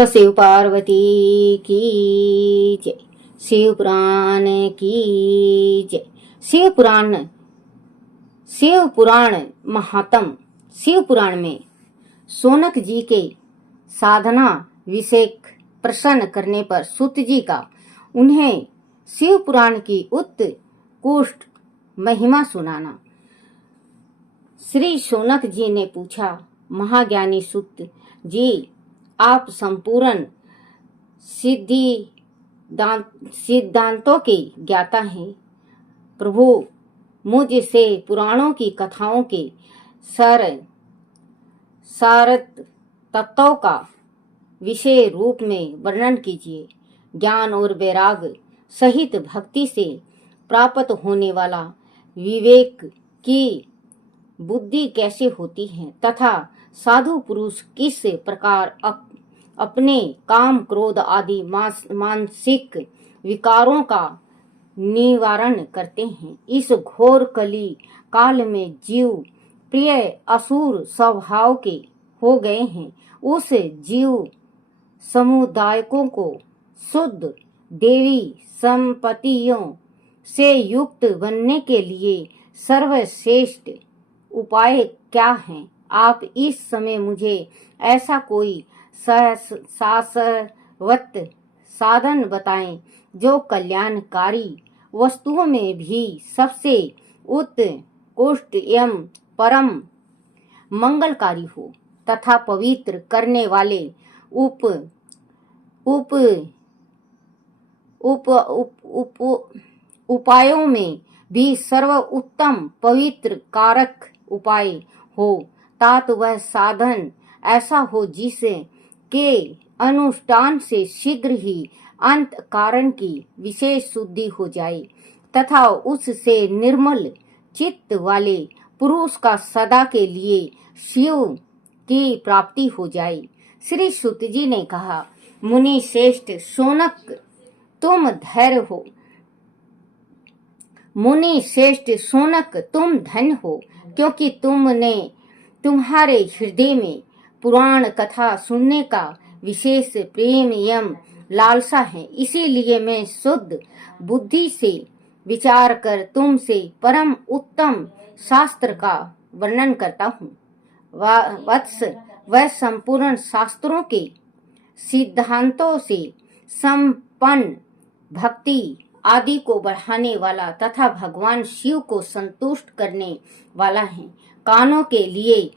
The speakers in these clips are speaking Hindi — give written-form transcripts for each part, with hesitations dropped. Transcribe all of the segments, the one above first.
शिव पार्वती की जय। शिव पुराण की जय। शिव पुराण महात्म। शिव पुराण में शौनक जी के साधना विषेक प्रश्न करने पर सूत जी का उन्हें शिव पुराण की उत्कृष्ट महिमा सुनाना। श्री शौनक जी ने पूछा, महाज्ञानी सूत जी, आप संपूर्ण सिद्धांतों के ज्ञाता हैं। प्रभु, मुझसे पुराणों की कथाओं के सारत तत्वों का विषय रूप में वर्णन कीजिए। ज्ञान और वैराग सहित भक्ति से प्राप्त होने वाला विवेक की बुद्धि कैसे होती है तथा साधु पुरुष किस प्रकार अपने काम क्रोध आदि मानसिक विकारों का निवारण करते हैं। इस घोर कली काल में जीव प्रिय असुर स्वभाव के हो गए हैं। उस जीव समुदायकों को शुद्ध देवी संपत्तियों से युक्त बनने के लिए सर्वश्रेष्ठ उपाय क्या है? आप इस समय मुझे ऐसा कोई शाश्वत साधन बताएं जो कल्याणकारी वस्तुओं में भी सबसे उत्कृष्ट एवं परम मंगलकारी हो तथा पवित्र करने वाले उपायों में भी सर्वोत्तम पवित्र कारक उपाय हो, तात वह साधन ऐसा हो जिसे के अनुष्ठान से शीघ्र ही अंत कारण की विशेष शुद्धि हो जाए तथा उससे निर्मल चित्त वाले पुरुष का सदा के लिए शिव की प्राप्ति हो जाए। श्री सूत जी ने कहा, मुनि श्रेष्ठ शौनक, तुम धैर्य हो। मुनि श्रेष्ठ शौनक, तुम धन्य हो, क्योंकि तुम्हारे हृदय में पुराण कथा सुनने का विशेष प्रेम एवं लालसा है। इसीलिए मैं शुद्ध बुद्धि से विचार कर तुमसे परम उत्तम शास्त्र का वर्णन करता हूँ। वत्स, वह संपूर्ण शास्त्रों के सिद्धांतों से संपन्न भक्ति आदि को बढ़ाने वाला तथा भगवान शिव को संतुष्ट करने वाला है। कानों के लिए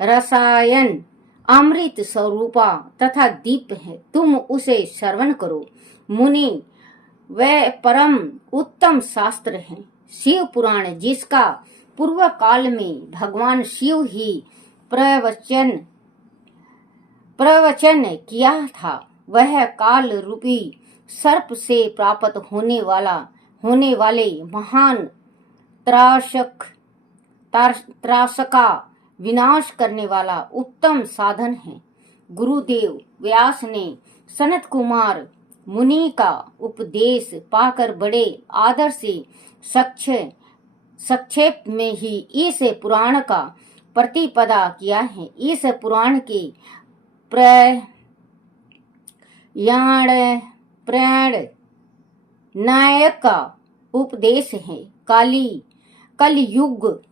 रसायन अमृत स्वरूपा तथा दीप है, तुम उसे श्रवण करो। मुनि, वह परम उत्तम शास्त्र है शिव पुराण, जिसका पूर्व काल में भगवान शिव ही प्रवचन किया था। वह काल रूपी सर्प से प्राप्त होने वाले महान त्रासका विनाश करने वाला उत्तम साधन है। गुरुदेव व्यास ने सनत कुमार मुनि का उपदेश पाकर बड़े आदर से संक्षेप में ही इस पुराण का प्रतिपदा किया है। इस पुराण के प्रयाण नायक का उपदेश है। कल युग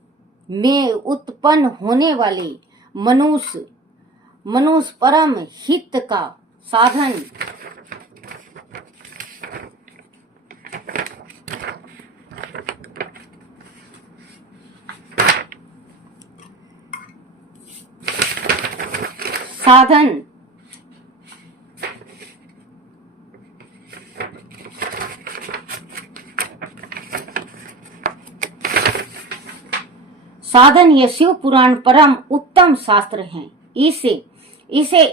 में उत्पन्न होने वाले मनुष्य परम हित का साधन यह शिव पुराण परम उत्तम शास्त्र है। इसे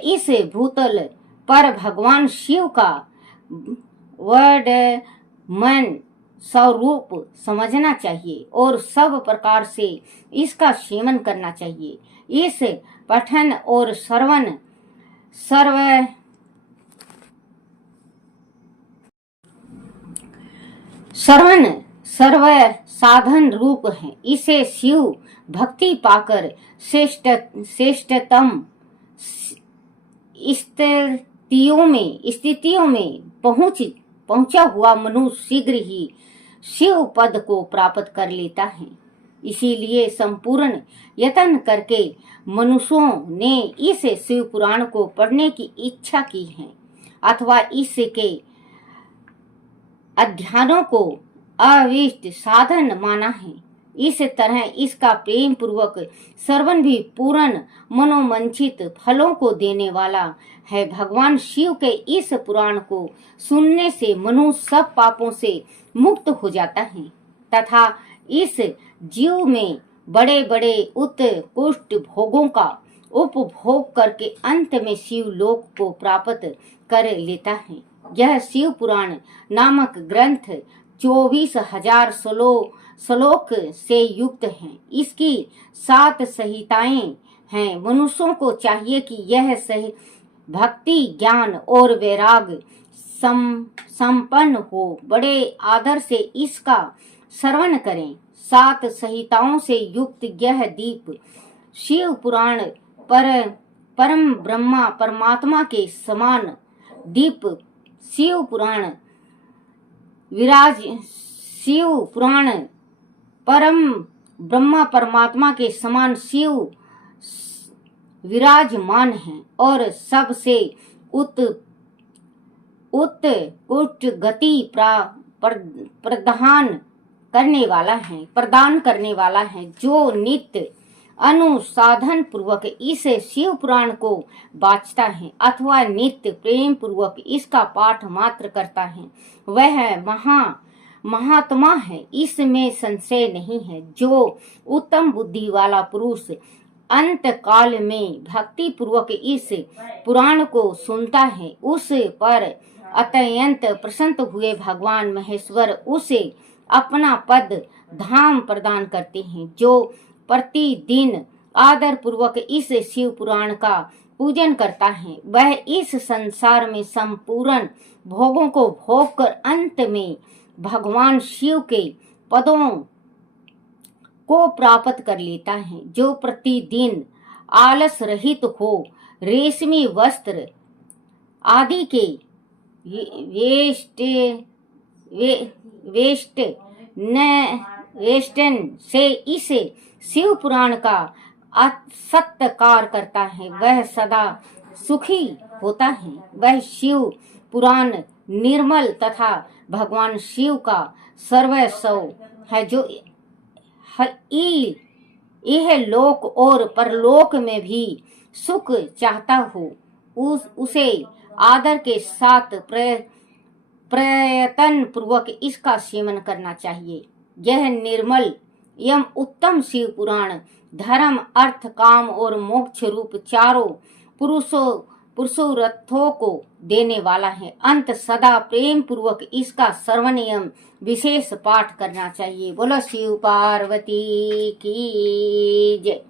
इस भूतल पर भगवान शिव का वर्णन स्वरूप समझना चाहिए और सब प्रकार से इसका सेवन करना चाहिए। इस पठन और श्रवण सर्व साधन रूप है। इसे शिव भक्ति पाकर श्रेष्ठतम स्थितियों में पहुंचा हुआ मनुष्य शीघ्र ही शिव पद को प्राप्त कर लेता है। इसीलिए संपूर्ण यत्न करके मनुष्यों ने इस शिव पुराण को पढ़ने की इच्छा की है अथवा इसके अध्ययनों को अविष्ट साधन माना है। इस तरह इसका प्रेम पूर्वक श्रवण भी पूर्ण मनोमंचित फलों को देने वाला है। भगवान शिव के इस पुराण को सुनने से मनुष्य सब पापों से मुक्त हो जाता है तथा इस जीव में बड़े बड़े उत्कृष्ट भोगों का उपभोग करके अंत में शिव लोक को प्राप्त कर लेता है। यह शिव पुराण नामक ग्रंथ 24,000 श्लोक से युक्त है। इसकी 7 संहिताएं हैं। मनुष्यों को चाहिए कि यह सही भक्ति ज्ञान और वैराग संपन्न हो बड़े आदर से इसका श्रवण करें। 7 संहिताओं से युक्त यह दीप शिव पुराण परम ब्रह्मा परमात्मा के समान दीप शिव पुराण परम ब्रह्मा परमात्मा के समान शिव विराजमान है और सबसे उत्कृष्ट गति प्रदान करने वाला है। जो नित्य अनुसाधन पूर्वक इस शिव पुराण को बाँचता है अथवा नित्य प्रेम पूर्वक इसका पाठ मात्र करता है वह महात्मा है, इसमें संशय नहीं है। जो उत्तम बुद्धि वाला पुरुष अंत काल में भक्ति पूर्वक इस पुराण को सुनता है उस पर अत्यंत प्रसन्न हुए भगवान महेश्वर उसे अपना पद धाम प्रदान करते हैं। जो प्रतिदिन आदर पूर्वक इस शिव पुराण का पूजन करता है वह इस संसार में संपूर्ण भोगों को भोग कर अंत में भगवान शिव के पदों को प्राप्त कर लेता है। जो प्रतिदिन आलस रहित हो रेशमी वस्त्र आदि के वेस्टन से इस शिव पुराण का सत्कार करता है वह सदा सुखी होता है। वह शिव पुराण निर्मल तथा भगवान शिव का सर्वस्व है। जो यह लोक और परलोक में भी सुख चाहता हो उसे आदर के साथ प्रयत्न पूर्वक इसका सेवन करना चाहिए। यह निर्मल एवं उत्तम शिव पुराण धर्म अर्थ काम और मोक्ष रूप चारों पुरुषार्थों को देने वाला है। अंत सदा प्रेम पूर्वक इसका श्रवण एवं विशेष पाठ करना चाहिए। बोलो शिव पार्वती की जय।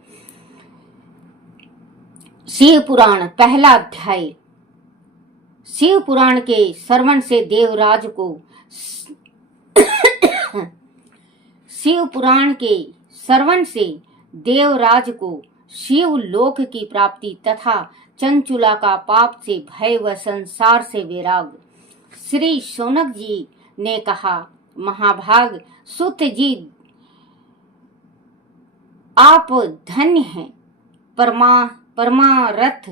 शिव पुराण पहला अध्याय। शिव पुराण के श्रवण से देवराज को शिव पुराण के श्रवण से देवराज को शिव लोक की प्राप्ति तथा चंचुला का पाप से भय व संसार से वैराग। श्री शौनक जी ने कहा, महाभाग सुत जी आप धन्य हैं, परमारथ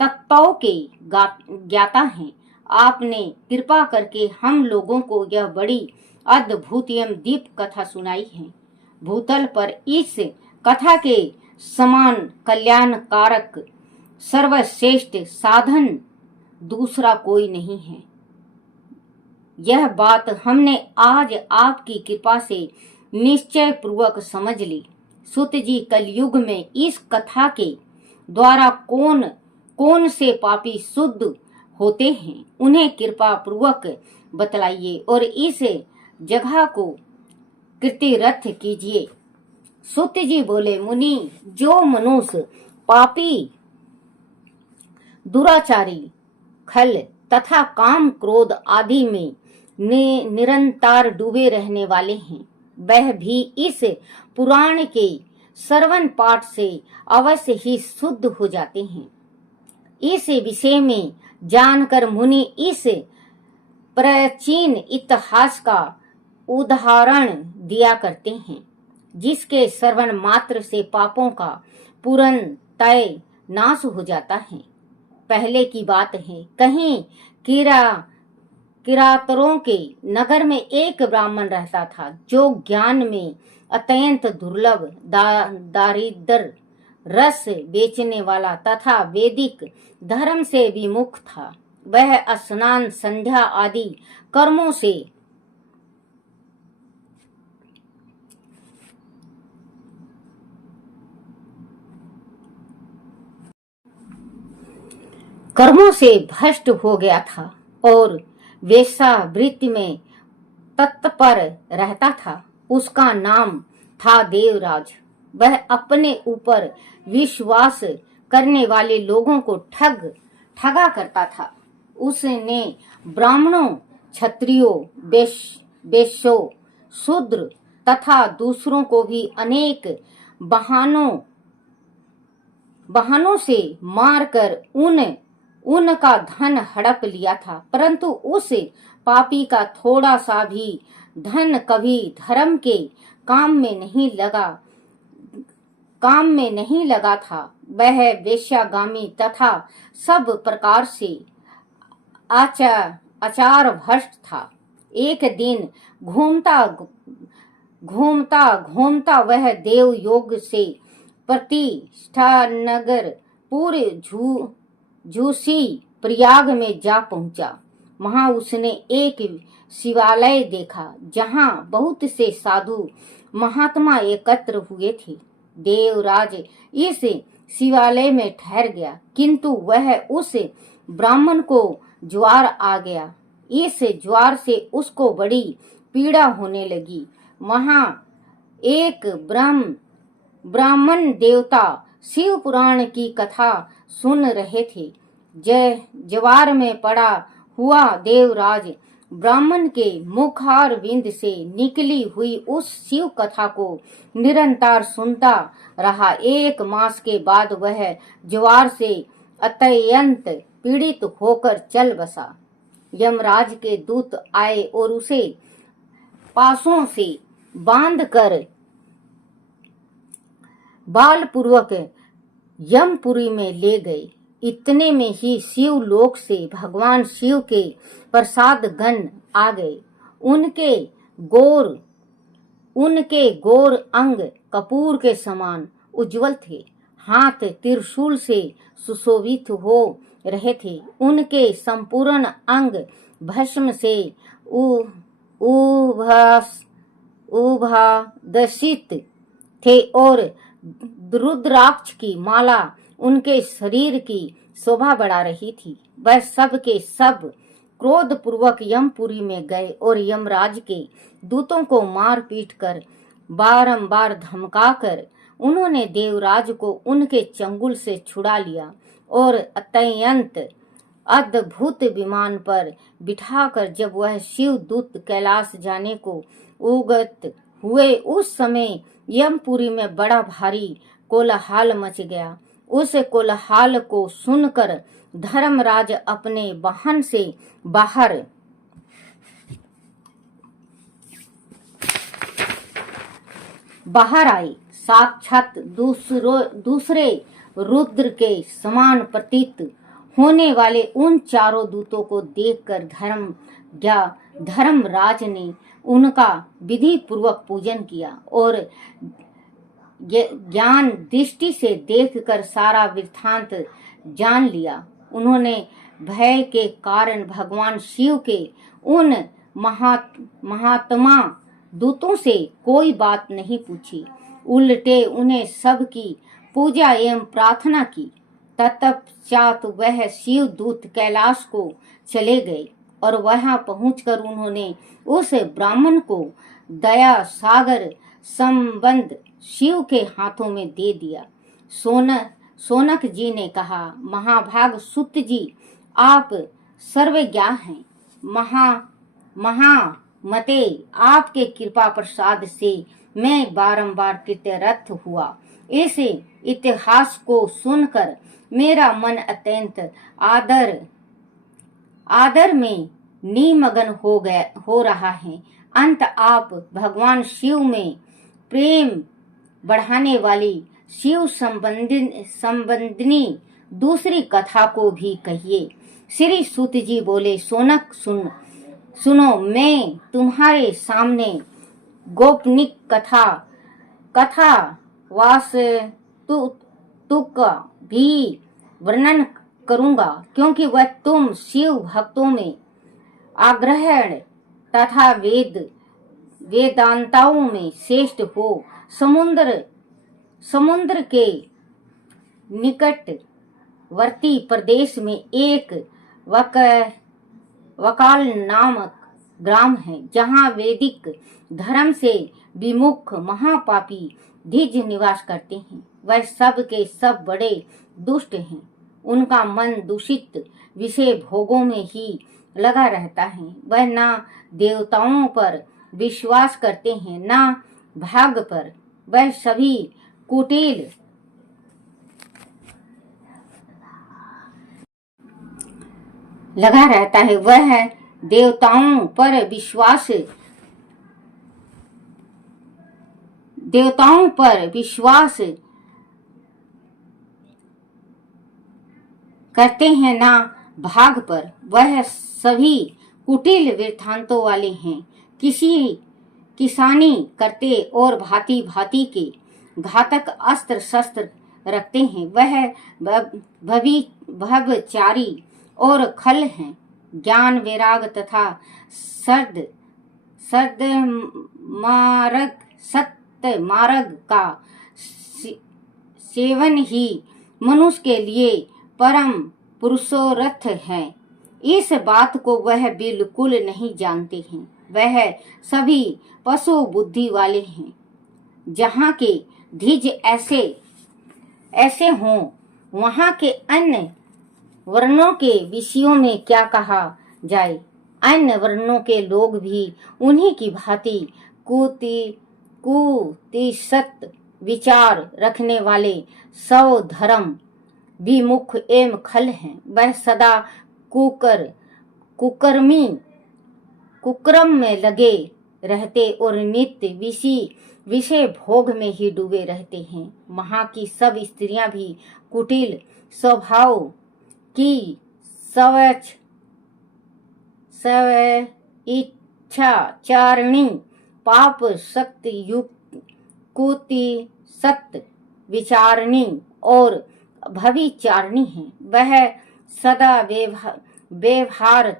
तत्वों के ज्ञाता हैं। आपने कृपा करके हम लोगों को यह बड़ी अद्भुत एवं दीप कथा सुनाई है। भूतल पर इस कथा के समान कल्याणकारक सर्वश्रेष्ठ साधन दूसरा कोई नहीं है। यह बात हमने आज आपकी कृपा से निश्चय पूर्वक समझ ली। सुत जी, कलयुग में इस कथा के द्वारा कौन से पापी शुद्ध होते हैं, उन्हें कृपा पूर्वक बतलाइए और इस जगह को कृतिरथ कीजिए। सुत जी बोले, मुनि, जो मनुष्य पापी दुराचारी खल तथा काम क्रोध आदि में निरंतर डूबे रहने वाले हैं, वह भी इस पुराण के श्रवण पाठ से अवश्य ही शुद्ध हो जाते हैं। इस विषय में जानकर मुनि इस प्राचीन इतिहास का उदाहरण दिया करते हैं, जिसके श्रवण मात्र से पापों का पूर्णतः नाश हो जाता है। पहले की बात है, कहीं किरातरों के नगर में एक ब्राह्मण रहता था, जो ज्ञान में अत्यंत दुर्लभ, दारिद्र रस बेचने वाला तथा वैदिक धर्म से विमुख था। वह स्नान, संध्या आदि कर्मों से भ्रष्ट हो गया था और वेश्यावृत्ति में तत्पर रहता था। उसका नाम था देवराज। वह अपने ऊपर विश्वास करने वाले लोगों को ठगा करता था। उसने ब्राह्मणों, क्षत्रियों, वैश्यों, शूद्र तथा दूसरों को भी अनेक बहानों से मारकर उनका धन हड़प लिया था, परंतु उस पापी का थोड़ा सा भी धन कभी धर्म के काम में नहीं लगा था। वह वेश्यागामी तथा सब प्रकार से आचार भ्रष्ट था। एक दिन घूमता वह देव योग से प्रतिष्ठा नगर पूरे झूसी प्रयाग में जा पहुंचा। वहां उसने एक शिवालय देखा, जहां बहुत से साधु महात्मा एकत्र हुए थे। देवराज इस शिवालय में ठहर गया, किंतु वह उस ब्राह्मण को ज्वर आ गया। इस ज्वर से उसको बड़ी पीड़ा होने लगी। वहां एक ब्राह्मण देवता शिव पुराण की कथा सुन रहे थे। ज्वार में पड़ा हुआ देवराज ब्राह्मण के मुखारविंद से निकली हुई उस शिव कथा को निरंतर सुनता रहा। 1 मास के बाद वह ज्वार से अत्यंत पीड़ित होकर चल बसा। यमराज के दूत आए और उसे पासों से बांधकर बालपूर्वक यमपुरी में ले गए। इतने में ही शिव लोक से भगवान शिव के प्रसाद गण आ गए। उनके गोर अंग कपूर के समान उज्जवल थे। हाथ त्रिशूल से सुशोभित हो रहे थे। उनके संपूर्ण अंग भस्म से उभादशित थे और रुद्राक्ष की माला उनके शरीर की शोभा बढ़ा रही थी। वह सब के सब क्रोध पूर्वक यमपुरी में गए और यमराज के दूतों को मार पीट कर बारंबार धमकाकर उन्होंने देवराज को उनके चंगुल से छुड़ा लिया और अत्यंत अद्भुत विमान पर बिठाकर जब वह शिव दूत कैलाश जाने को उगत हुए, उस समय यमपुरी में बड़ा भारी कोलाहल मच गया। उस कोलाहल को सुनकर धर्मराज अपने वाहन से बाहर आए। साक्षात दूसरे रुद्र के समान प्रतीत होने वाले उन चारों दूतों को देखकर धर्मराज ने उनका विधि पूर्वक पूजन किया और ज्ञान दृष्टि से देखकर सारा वृत्तांत जान लिया। उन्होंने भय के कारण भगवान शिव के उन महात्मा दूतों से कोई बात नहीं पूछी, उल्टे उन्हें सब की पूजा एवं प्रार्थना की। तत्पश्चात वह शिव दूत कैलाश को चले गए और वहां पहुंचकर उन्होंने उस ब्राह्मण को दया सागर संबंध शिव के हाथों में दे दिया। सोनक जी ने कहा, महाभाग सुत जी, आप सर्वज्ञ हैं। महामते, आपके कृपा प्रसाद से मैं बारंबार कृत्यरत हुआ इस इतिहास को सुनकर मेरा मन अत्यंत आदर में निमग्न हो रहा है। अंत आप भगवान शिव में प्रेम बढ़ाने वाली शिव संबंधिनी दूसरी कथा को भी कहिए। श्री सूत जी बोले, सोनक सुनो, मैं तुम्हारे सामने गोपनीय कथा वास्तु का भी वर्णन करूंगा, क्योंकि वह तुम शिव भक्तों में आग्रहण तथा वेदांताओं में श्रेष्ठ हो। समुद्र के निकटवर्ती प्रदेश में एक वकाल नामक ग्राम है, जहाँ वैदिक धर्म से विमुख महापापी धिज निवास करते हैं। वह सब के सब बड़े दुष्ट हैं। उनका मन दूषित विषय भोगों में ही लगा रहता है। वह ना देवताओं पर विश्वास करते हैं, ना भाग पर। वह सभी कुटिल लगा रहता है। वह देवताओं पर विश्वास करते हैं, ना भाग पर। वह सभी कुटिल वृत्तांतों वाले हैं। किसानी करते और भांति भांति के घातक अस्त्र शस्त्र रखते हैं। वह भवचारी और खल हैं। ज्ञान वैराग तथा सत्य मार्ग का सेवन ही मनुष्य के लिए परम पुरुषार्थ है। इस बात को वह बिल्कुल नहीं जानते हैं। वह सभी पशु बुद्धि वाले हैं। जहाँ के धिज ऐसे हों, वहाँ के अन्य वर्णों के विषयों में क्या कहा जाए। अन्य वर्णों के लोग भी उन्हीं की भांति कुतिसत विचार रखने वाले सौ धर्म विमुख एवं खल हैं। वह सदा कुकर्म में लगे रहते और नित्य विषय भोग में ही डूबे रहते हैं। वहाँ की सब स्त्रियां भी कुटिल स्वभाव की इच्छाचारिणी, पाप शक्ति युक्त कुतिसत विचारिणी और भविचारिणी है। वह सदा व्यवहार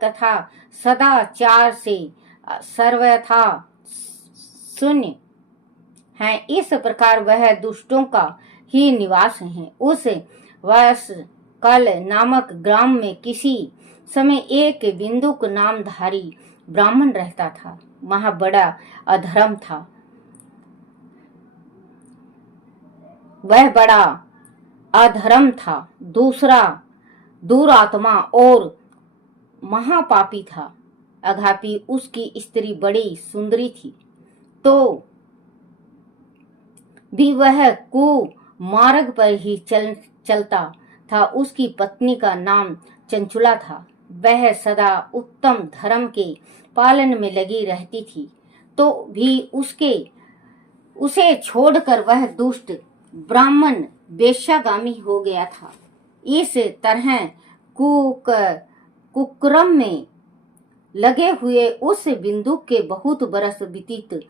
तथा सदाचार से सर्वथा शून्य है। इस प्रकार वह दुष्टों का ही निवास है। उस वसकल नामक ग्राम में किसी समय एक बिंदुक नामधारी ब्राह्मण रहता था। वहाँ बड़ा अधर्म था। वह बड़ा अधर्म था। दूसरा दुरात्मा और महापापी था। अघापी उसकी स्त्री बड़ी सुंदरी थी, तो भी वह कुमार्ग पर ही चलता था। उसकी पत्नी का नाम चंचुला था। वह सदा उत्तम धर्म के पालन में लगी रहती थी, तो भी उसे छोड़कर वह दुष्ट ब्राह्मण वेश्यागामी हो गया था। इस तरह कुकर्म में लगे हुए उस बिंदु के बहुत बरस व्यतीत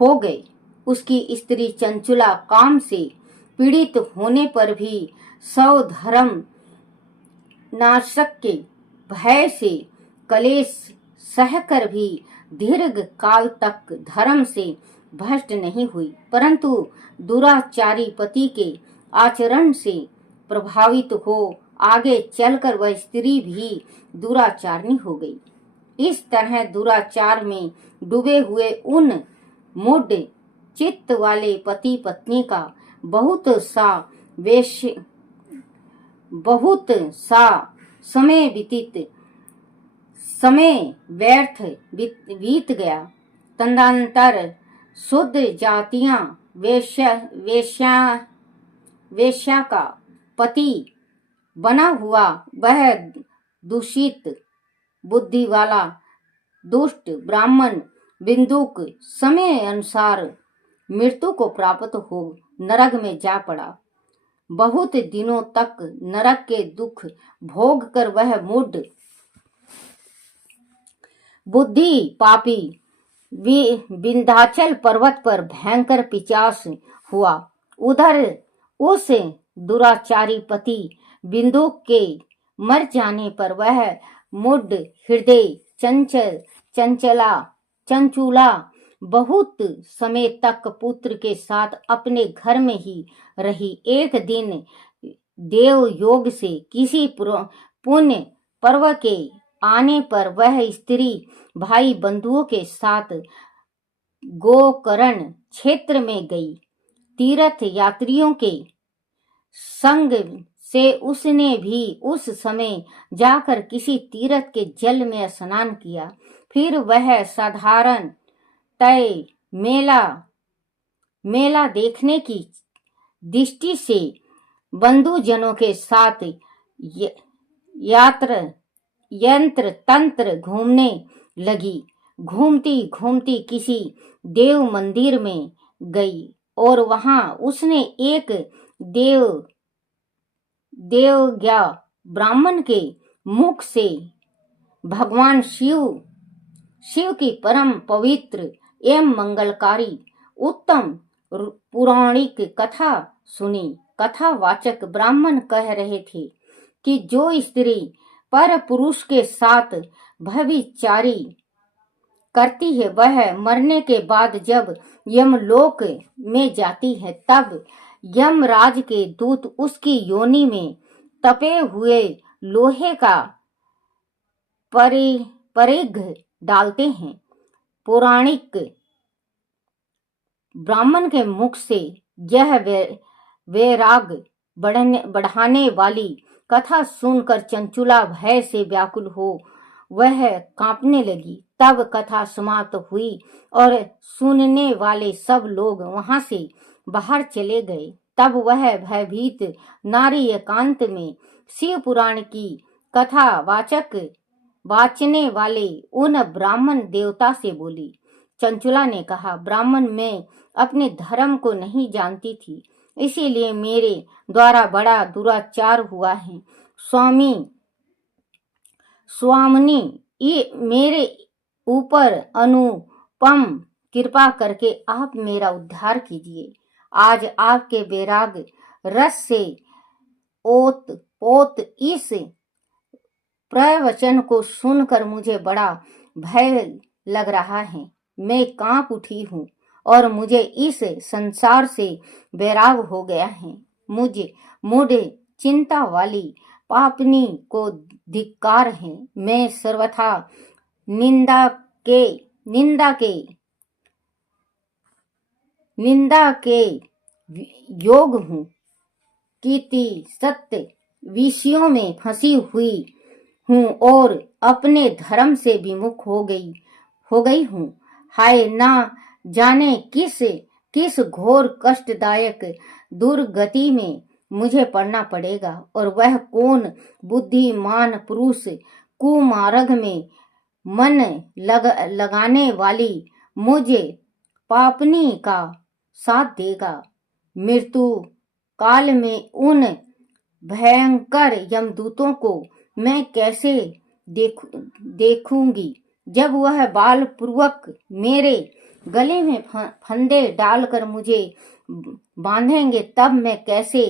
हो गए। उसकी स्त्री चंचुला काम से पीड़ित होने पर भी सौ धर्म नाशक के भय से कलेश सहकर भी दीर्घ काल तक धर्म से भ्रष्ट नहीं हुई, परंतु दुराचारी पति के आचरण से प्रभावित हो आगे चलकर वह स्त्री भी दुराचारनी हो गई। इस तरह दुराचार में डूबे हुए उन मूढ़ चित्त वाले पति पत्नी का बहुत सा समय व्यर्थ बीत गया। तदनंतर शुद्ध जातियां वेश्या का पति बना हुआ वह दूषित बुद्धि वाला दुष्ट ब्राह्मण बिंदुक समय अनुसार मृत्यु को प्राप्त हो नरक में जा पड़ा। बहुत दिनों तक नरक के दुख भोग कर वह मूढ़ बुद्धि पापी विंध्याचल पर्वत पर भयंकर पिशाच हुआ। उधर उस दुराचारी पति बिंदु के मर जाने पर वह मूढ़ हृदय चंचूला बहुत समय तक पुत्र के साथ अपने घर में ही रही। एक दिन देव योग से किसी पुण्य पर्व के आने पर वह स्त्री भाई बंधुओं के साथ गोकर्ण क्षेत्र में गई। तीर्थ यात्रियों के संग से उसने भी उस समय जाकर किसी तीर्थ के जल में स्नान किया। फिर वह साधारण तय मेला देखने की दृष्टि से बंधुजनों के साथ यंत्र तंत्र घूमने लगी। घूमती घूमती किसी देव मंदिर में गई और वहां उसने एक देवज्ञ ब्राह्मण के मुख से भगवान शिव की परम पवित्र एवं मंगलकारी उत्तम पौराणिक कथा सुनी। कथावाचक ब्राह्मण कह रहे थे कि जो स्त्री पर पुरुष के साथ व्यभिचारी करती है वह मरने के बाद जब यमलोक में जाती है तब यमराज के दूत उसकी योनि में तपे हुए लोहे का परिघ डालते हैं। पौराणिक ब्राह्मण के मुख से यह वैराग बढ़ाने वाली कथा सुनकर चंचुला भय से व्याकुल हो वह कांपने लगी। तब कथा समाप्त हुई और सुनने वाले सब लोग वहां से बाहर चले गए। तब वह भयभीत नारी एकांत में शिव पुराण की कथा वाचने वाले उन ब्राह्मण देवता से बोली। चंचुला ने कहा, ब्राह्मण मैं अपने धर्म को नहीं जानती थी, इसीलिए मेरे द्वारा बड़ा दुराचार हुआ है। स्वामिनी ये मेरे ऊपर अनुपम कृपा करके आप मेरा उद्धार कीजिए। आज आपके वैराग रस से ओत इस प्रवचन को सुनकर मुझे बड़ा भय लग रहा है। मैं कांप उठी हूँ और मुझे इस संसार से वैराग हो गया है। मुझे मूढ़ चिंता वाली पापनी को धिक्कार है। मैं सर्वथा निंदा के योग हूँ। कीर्ति सत्य विषयों में फंसी हुई हूँ और अपने धर्म से विमुख हो गई हूँ। हाय ना जाने किस घोर कष्टदायक दुर्गति में मुझे पड़ना पड़ेगा और वह कौन बुद्धिमान पुरुष कुमार्ग में मन लगाने वाली मुझे पापनी का साथ देगा। मृत्यु काल में उन भयंकर यमदूतों को मैं कैसे देखूंगी जब वह बाल पूर्वक मेरे गले में फंदे डालकर मुझे बांधेंगे, तब मैं कैसे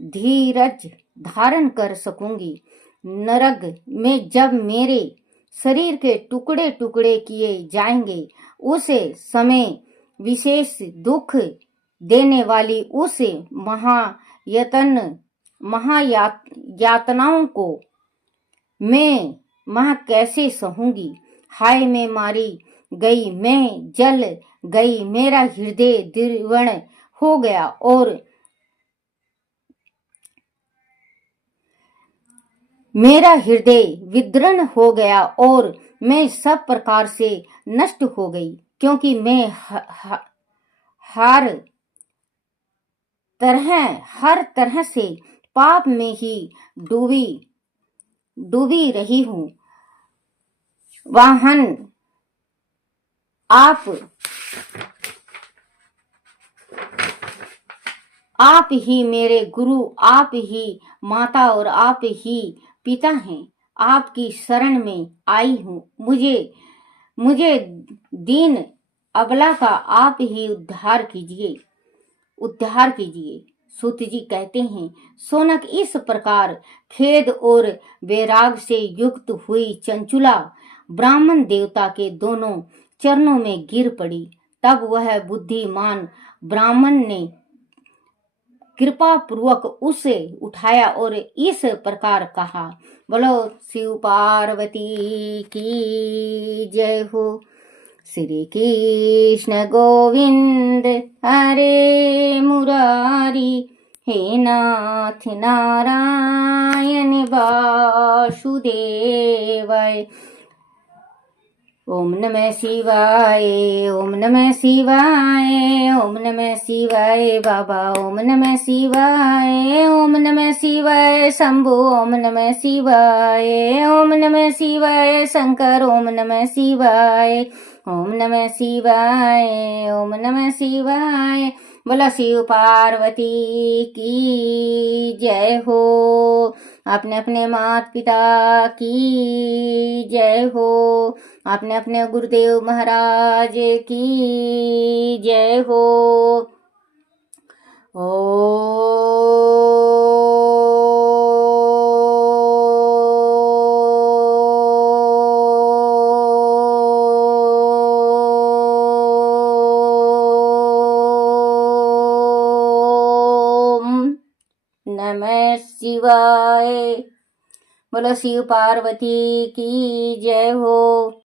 धीरज धारण कर सकूंगी। नरक में जब मेरे शरीर के टुकड़े टुकड़े किए जाएंगे उस समय विशेष दुख देने वाली उस महायातनाओं को मैं कैसे सहूंगी। हाय मैं मारी गई, मैं जल गई, मेरा हृदय द्रविण हो गया और मेरा हृदय विदीर्ण हो गया और मैं सब प्रकार से नष्ट हो गई, क्योंकि मैं हर तरह से पाप में ही डूबी रही हूँ। वाहन आप ही मेरे गुरु, आप ही माता और आप ही पिता हैं। आपकी शरण में आई हूँ। मुझे दीन अबला का आप ही उद्धार कीजिए। सूत जी कहते हैं, सोनक इस प्रकार खेद और वैराग से युक्त हुई चंचुला ब्राह्मण देवता के दोनों चरणों में गिर पड़ी। तब वह बुद्धिमान ब्राह्मण ने कृपा पूर्वक उसे उठाया और इस प्रकार कहा, बोलो शिव पार्वती की जय हो। श्री कृष्ण गोविंद हरे मुरारी, हे नाथ नारायण वासुदेवाय। ओम नमः शिवाय, ओम नमः शिवाय, ओम नमः शिवाय बाबा, ओम नमः शिवाय, ओम नमः शिवाय शंभु, ओम नमः शिवाय, ओम नमः शिवाय शंकर, ओम नमः शिवाय, ओम नमः शिवाय, ओम नमः शिवाय। बोला शिव पार्वती की जय हो। अपने अपने माता पिता की जय हो। अपने अपने गुरुदेव महाराज की जय हो। नमः शिवाय। बोलो शिव पार्वती की जय हो।